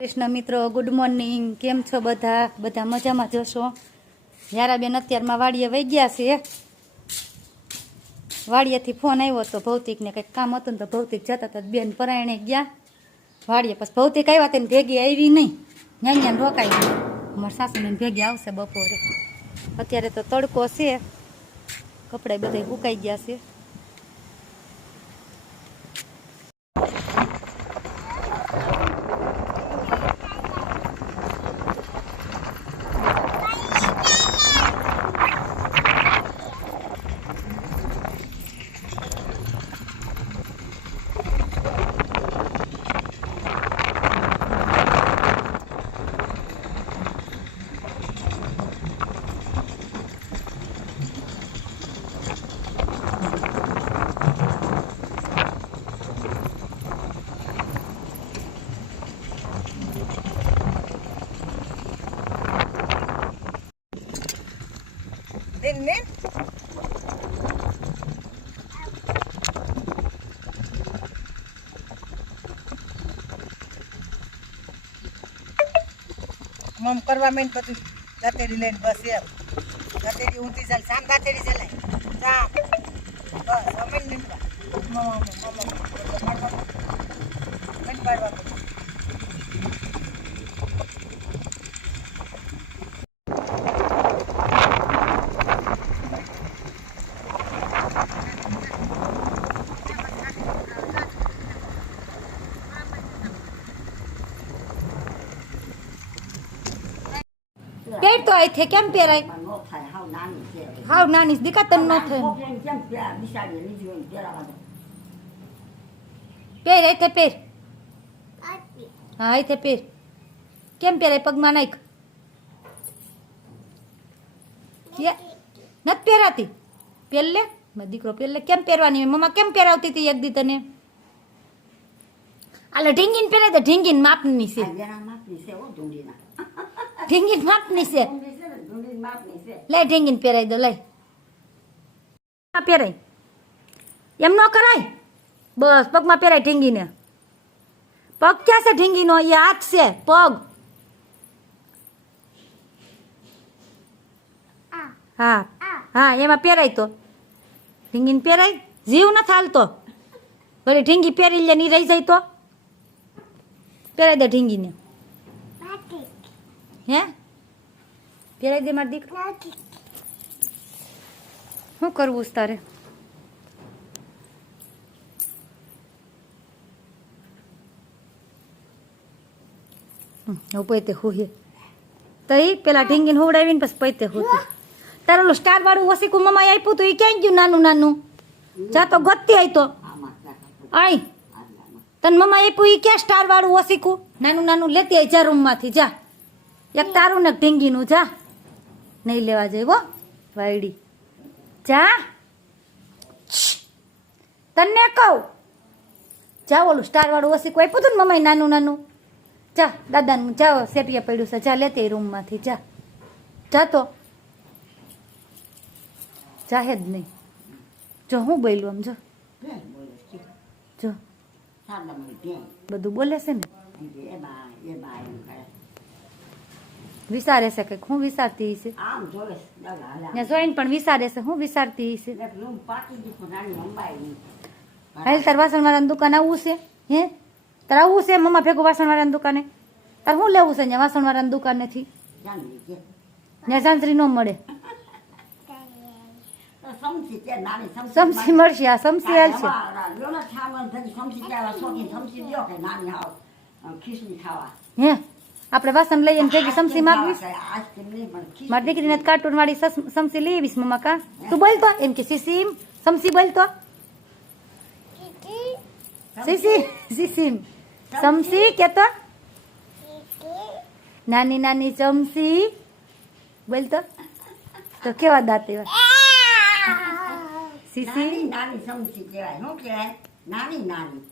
કૃષ્ણ મિત્રો, good morning. કેમ છો બધા? બધા મજામાં જશો? યારાબેન અત્યારમાં વાડીએ વહી ગયા છે. વાડીએથી ફોન આવ્યો તો ભૌતિકને કંઈક કામ હતું ને તો ભૌતિક જતા હતા, બેન પરાયણે ગયા વાડીએ. પછી ભૌતિક આવ્યા તેને ભેગી આવી નહીં, ન્યાન્યાને રોકાઈ ગઈ. અમારા સાસુને ભેગી આવશે બપોરે. અત્યારે તો તડકો છે, કપડાં બધા સુકાઈ ગયા છે. Din. મમ કરવા મેન પછી દાતેડી લઈને બસ એમ દાતેડી ઊંધી ચાલ સામ દાતેડી ચલાય સામ બસ અમેન નીકળવા મેન પાડવા પેર તો આઈ થે કેમ પહેરાય? હાવ નાની દીકા તન ન થાય. પેર આઈ થે પેર. હા આઈ થે પેર. કેમ પહેરાય? પગમાં નાખ. નથી પહેરાતી. પહેરલે મારો દીકરો પહેરલે. કેમ પહેરવાની? મમ્મા કેમ પહેરાવતી હતી એક દી તને? આલે ઢીંગીને પહેરાય તો ઢીંગીને માપની છે. ઢીંગીને માપની છે. લઈ ઢીંગીને પહેરાઈ દો. લઈ પહેરાય એમ ન કરાય. બસ પગમાં પહેરાય ઢીંગીને. પગ ક્યાં છે ઢીંગીનો? એ હાથ છે. પગ હા હા એમાં પહેરાય તો ઢીંગીને પહેરાય. જીવ નથી હાલતો. ભલે ઢીંગી પહેરી લે ની રહી જાય તો પહેરાઈ દે ઢીંગીને. હે પહેરાઈ દે મારા દીકરા. શું કરવું છે તારે? પૈતે હુએ તો એ પેલા ઢીંગીને હુવડાવીને પછી પૈતે હુતી. તારે ઓલું સ્ટાર વાળું ઓસીકું મમ્માએ આપ્યું હતું એ ક્યાંય ગયું? નાનું નાનું જા તો ગોતતી આય તો આય તને મમ્માએ આપ્યું એ ક્યાં સ્ટાર વાળું ઓસીકું નાનું નાનું લેતી આય જા રૂમમાંથી. જા એક તારું ને ઢીંગીનું. જા નહીં લેવા જાય હો વાયડી. જા તને કહું જા ઓલું સ્ટાર વાળું ઓસીકું આપ્યું હતું ને મમ્માએ નાનું નાનું. જા દાદાનું જા સેટિયા પડ્યું છે. જા લેતી રૂમમાંથી. જા જા તો જાહે જ નહીં. જો હું બોલું આમ જો જો બધું બોલે છે ને. વિચારે છે કે હું વિચારતી છે જોઈને પણ વિચારે છે હું વિચારતી છે. હાલ તાર વાસણ વાળાની દુકાન આવવું છે? હે તાર આવવું છે મમ્મા ભેગું વાસણ વાળાની દુકાને? તાર શું લેવું છે ત્યાં વાસણ વાળાની દુકાનેથી? ત્યાં જાંજરી ન મળે. સમસી મળશે. આ સમસી હાલ છે. હે આપણે વાસણ લઈએ ને ભેગી સમસી માગવીશ. મારી દીકરીને કાર્ટૂન વાળી સમસી લઈ આવીશ મમ્મા. કા તું બોલતો એમ કે સીસીમ સમસી બોલતો. સીસી સીસીમ સમસી કેતો નાની નાની ચમસી બોલતો તો કેવા દાંત એવા. સીસી નાની સમસી કહેવાય. શું કહેવાય? નાની નાની